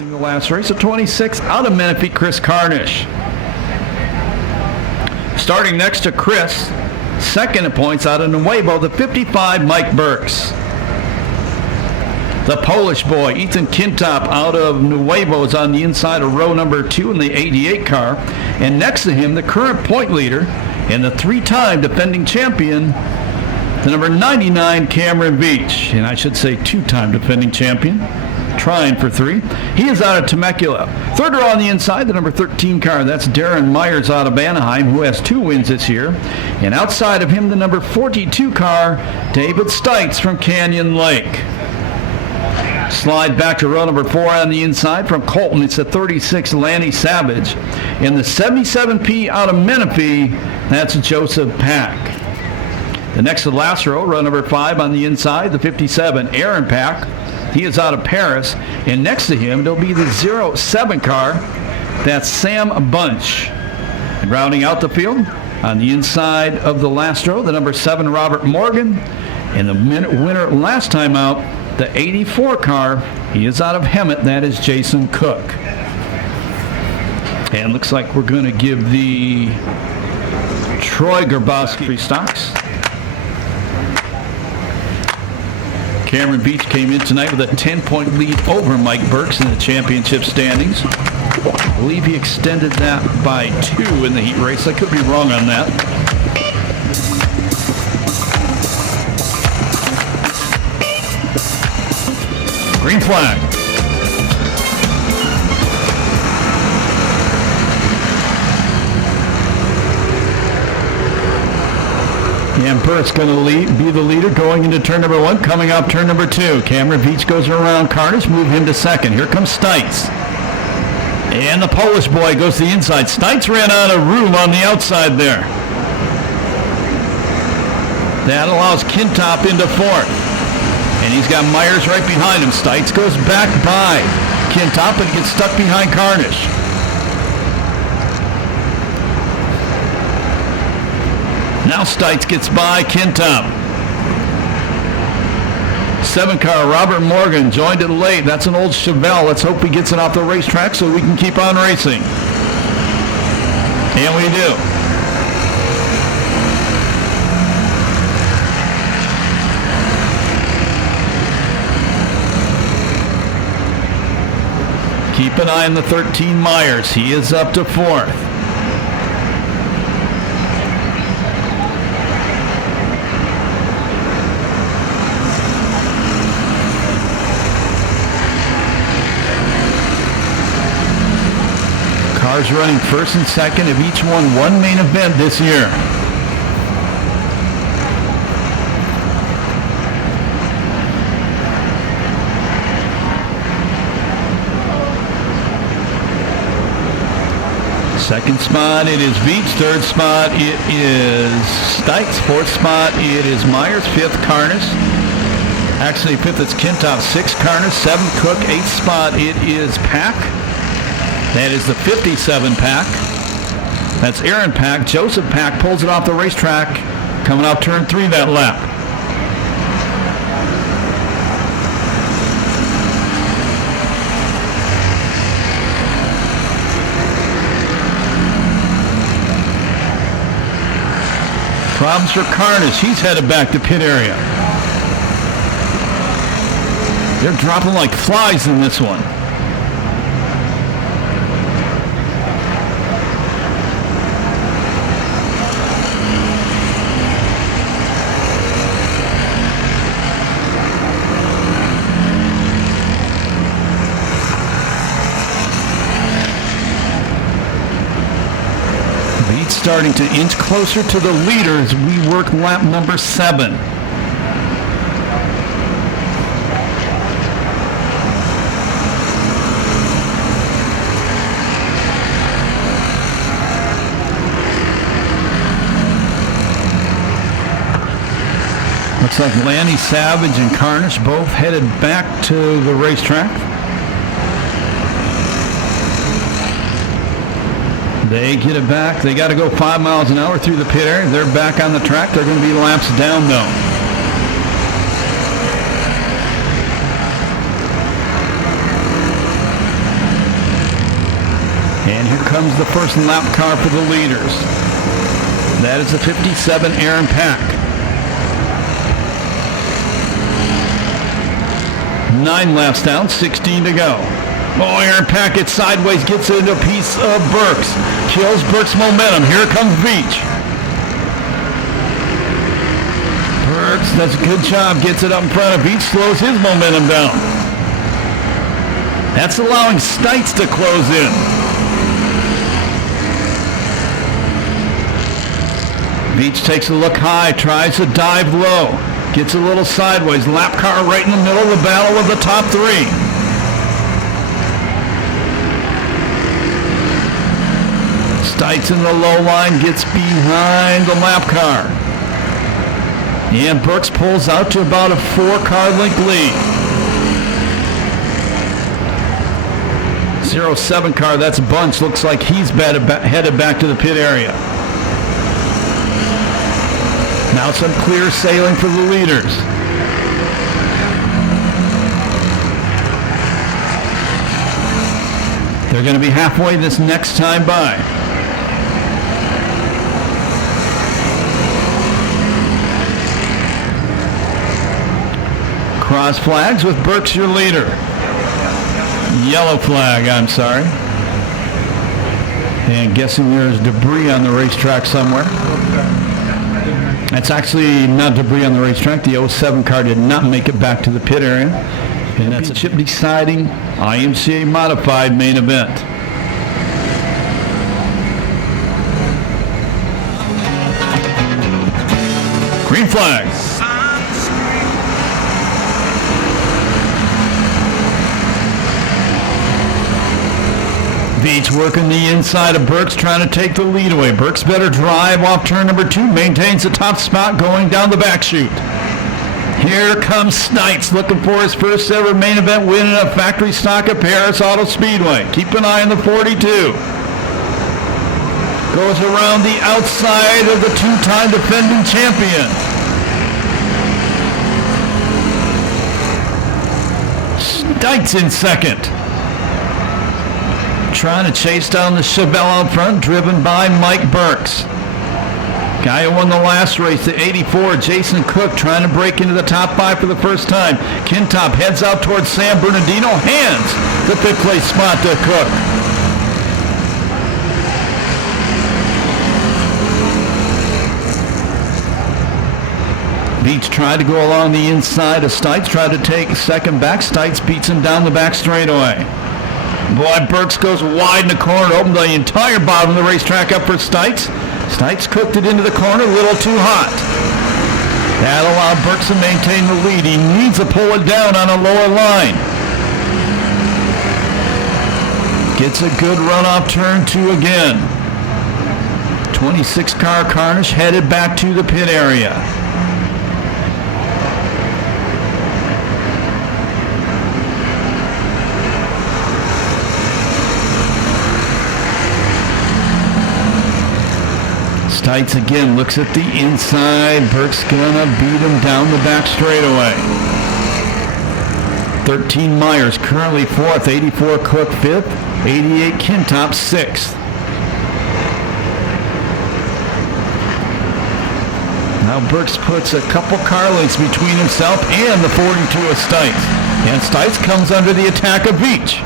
Racing the last race, a 26 out of Menifee, Kris Carnish. Starting next to Kris, second in points out of Nuevo, the 55, Mike Burks. The Polish boy, Ethan Kintop, out of Nuevo, is on the inside of row number 2 in the 88 car. And next to him, the current point leader and the three-time defending champion, the number 99, Cameron Veatch. And I should say two-time defending champion, trying for 3. He is out of Temecula. Third row on the inside, the number 13 car, that's Darren Myers out of Anaheim, who has 2 wins this year. And outside of him, the number 42 car, David Stites from Canyon Lake. Slide back to row number 4 on the inside from Colton. It's the 36 Lanny Savage. In the 77P out of Menifee, that's Joseph Pack. The next to the last row number 5 on the inside, the 57 Aaron Pack. He is out of Perris. And next to him, it'll be the 07 car. That's Sam Bunch. And rounding out the field, on the inside of the last row, the number 7 Robert Morgan. And the winner last time out, the 84 car, he is out of Hemet. That is Jason Cook. And looks like we're going to give the Troy Grabowski stocks. Cameron Veatch came in tonight with a 10-point lead over Mike Burks in the championship standings. I believe he extended that by 2 in the heat race. I could be wrong on that. Green flag. And Perris going to be the leader going into turn number 1. Coming up turn number 2. Cameron Veatch goes around Carnish, move him to second. Here comes Stites. And the Polish boy goes to the inside. Stites ran out of room on the outside there. That allows Kintop into 4th. And he's got Myers right behind him. Stites goes back by Kintop and gets stuck behind Carnish. Now Stites gets by Kintop. 7 car, Robert Morgan, joined it late. That's an old Chevelle. Let's hope he gets it off the racetrack so we can keep on racing. And we do. Keep an eye on the 13 Myers. He is up to 4th. Cars running first and second have each won one main event this year. Second spot, it is Veatch. Third spot, it is Stites. Fourth spot, it is Myers. 5th, Carnish. Actually, 5th, it's Kintop. 6th, Carnish. 7th, Cook. 8th spot, it is Pack. That is the 57 Pack. That's Aaron Pack. Joseph Pack pulls it off the racetrack. Coming out turn 3 that lap. Problems for Carnish. He's headed back to pit area. They're dropping like flies in this one. Starting to inch closer to the leader as we work lap number 7. Looks like Lanny Savage and Carnish both headed back to the racetrack. They get it back. They got to go 5 miles an hour through the pit area. They're back on the track. They're going to be laps down, though. And here comes the first lap car for the leaders. That is the 57 Aaron Pack. 9 laps down, 16 to go. Oh, Aaron Pack gets sideways, gets into a piece of Burks. Kills Burks' momentum. Here comes Veatch. Burks does a good job, gets it up in front of Veatch, slows his momentum down. That's allowing Stites to close in. Veatch takes a look high, tries to dive low. Gets a little sideways. Lap car right in the middle of the battle of the top 3. Stites in the low line, gets behind the lap car. And Burks pulls out to about a 4-car length lead. 07 car, that's Bunch. Looks like he's headed back to the pit area. Now some clear sailing for the leaders. They're going to be halfway this next time by. Cross flags with Burks your leader. Yellow flag, I'm sorry. And guessing there's debris on the racetrack somewhere. That's actually not debris on the racetrack. The 07 car did not make it back to the pit area. And that's a chip deciding IMCA modified main event. Green flag. Veatch working the inside of Burks, trying to take the lead away. Burks better drive off turn number 2, maintains the top spot going down the back chute. Here comes Stites looking for his first ever main event win in a factory stock at Perris Auto Speedway. Keep an eye on the 42. Goes around the outside of the 2-time defending champion. Stites in second. Trying to chase down the Chevelle out front, driven by Mike Burks. Guy who won the last race, the 84, Jason Cook, trying to break into the top 5 for the first time. Kintop heads out towards San Bernardino, hands the 5th place spot to Cook. Veatch tried to go along the inside of Stites, tried to take second back. Stites beats him down the back straightaway. Boy, Burks goes wide in the corner, opened the entire bottom of the racetrack up for Stites. Stites cooked it into the corner, a little too hot. That allowed Burks to maintain the lead. He needs to pull it down on a lower line. Gets a good run off turn 2 again. 26 car Carnish headed back to the pit area. Stites again looks at the inside. Burks gonna beat him down the back straightaway. 13 Myers currently 4th, 84 Cook 5th, 88 Kintop 6th. Now Burks puts a couple car lengths between himself and the 42 of Stites. And Stites comes under the attack of Veatch.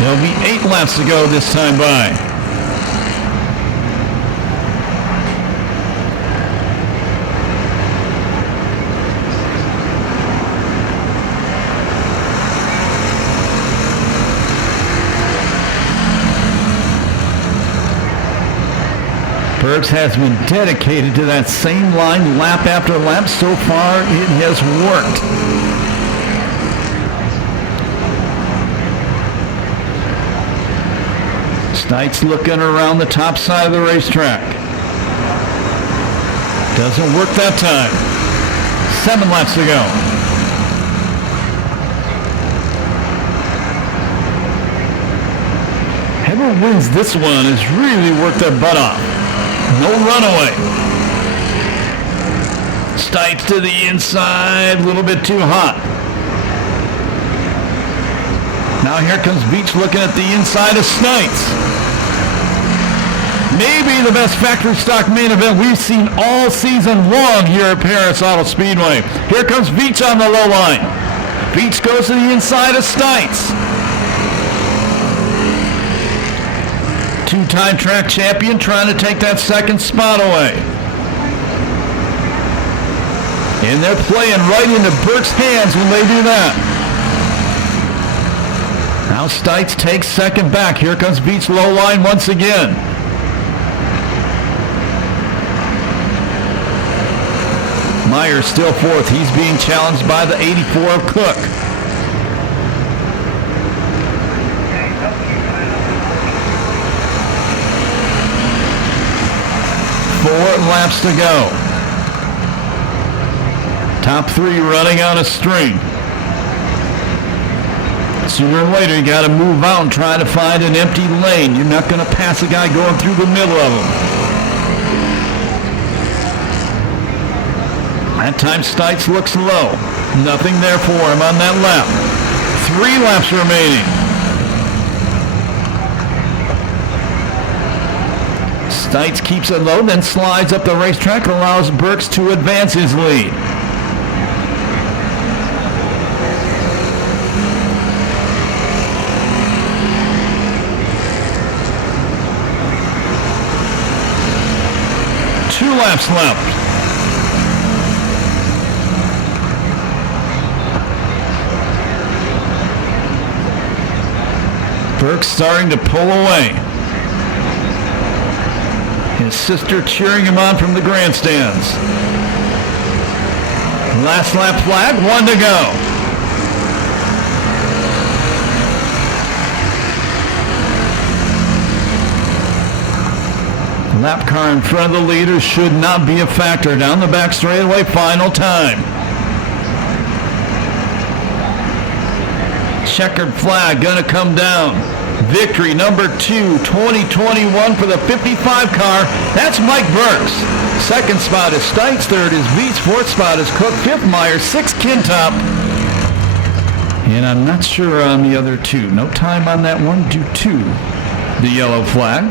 There'll be 8 laps to go this time by. Burks has been dedicated to that same line lap after lap. So far, it has worked. Stites looking around the top side of the racetrack. Doesn't work that time. 7 laps to go. Whoever wins this one has really worked their butt off. No runaway. Stites to the inside, a little bit too hot. Now here comes Veatch looking at the inside of Stites. Maybe the best factory stock main event we've seen all season long here at Perris Auto Speedway. Here comes Veatch on the low line. Veatch goes to the inside of Stites. Two-time track champion trying to take that second spot away. And they're playing right into Burks' hands when they do that. Now Stites takes second back. Here comes Veatch low line once again. Meyer still fourth. He's being challenged by the 84 of Cook. 4 laps to go. Top 3 running on a string. Sooner or later, you got to move out and try to find an empty lane. You're not going to pass a guy going through the middle of them. That time, Stites looks low. Nothing there for him on that lap. 3 laps remaining. Stites keeps it low, then slides up the racetrack, allows Burks to advance his lead. Laps left. Burks starting to pull away. His sister cheering him on from the grandstands. Last lap flag, 1 to go. Lap car in front of the leader should not be a factor. Down the back straightaway, final time. Checkered flag gonna come down. Victory number 2, 2021 for the 55 car. That's Mike Burks. Second spot is Stites. Third is Veatch. Fourth spot is Cook. Fifth, Meyer. Sixth, Kintop. And I'm not sure on the other 2. No time on that one due to the yellow flag.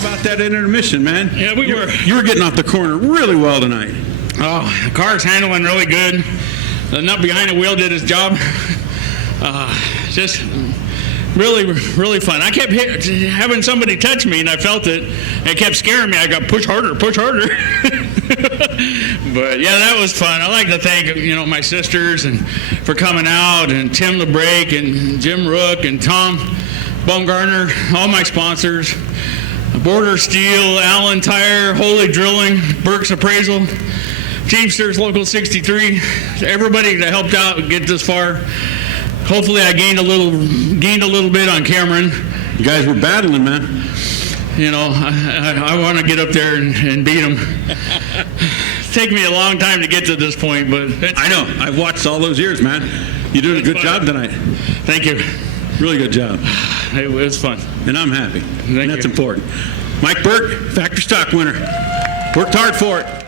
About that intermission, man. Yeah, we were. You were getting off the corner really well tonight. Oh, the car's handling really good. The nut behind the wheel did his job. Just really, really fun. I kept having somebody touch me, and I felt it. It kept scaring me. I got push harder, push harder. But yeah, that was fun. I like to thank my sisters and for coming out, and Tim LeBrake and Jim Rook and Tom Baumgartner, all my sponsors. Border Steel, Allen Tire, Holy Drilling, Burks Appraisal, Teamsters Local 63, everybody that helped out and get this far. Hopefully I gained a little bit on Cameron. You guys were battling, man. I want to get up there and beat him. It's taken me a long time to get to this point, but I know. I've watched all those years, man. You did a good job tonight. Thank you. Really good job. It was fun. And I'm happy. Thank That's you. important. Mike Burke, factory stock winner. Worked hard for it.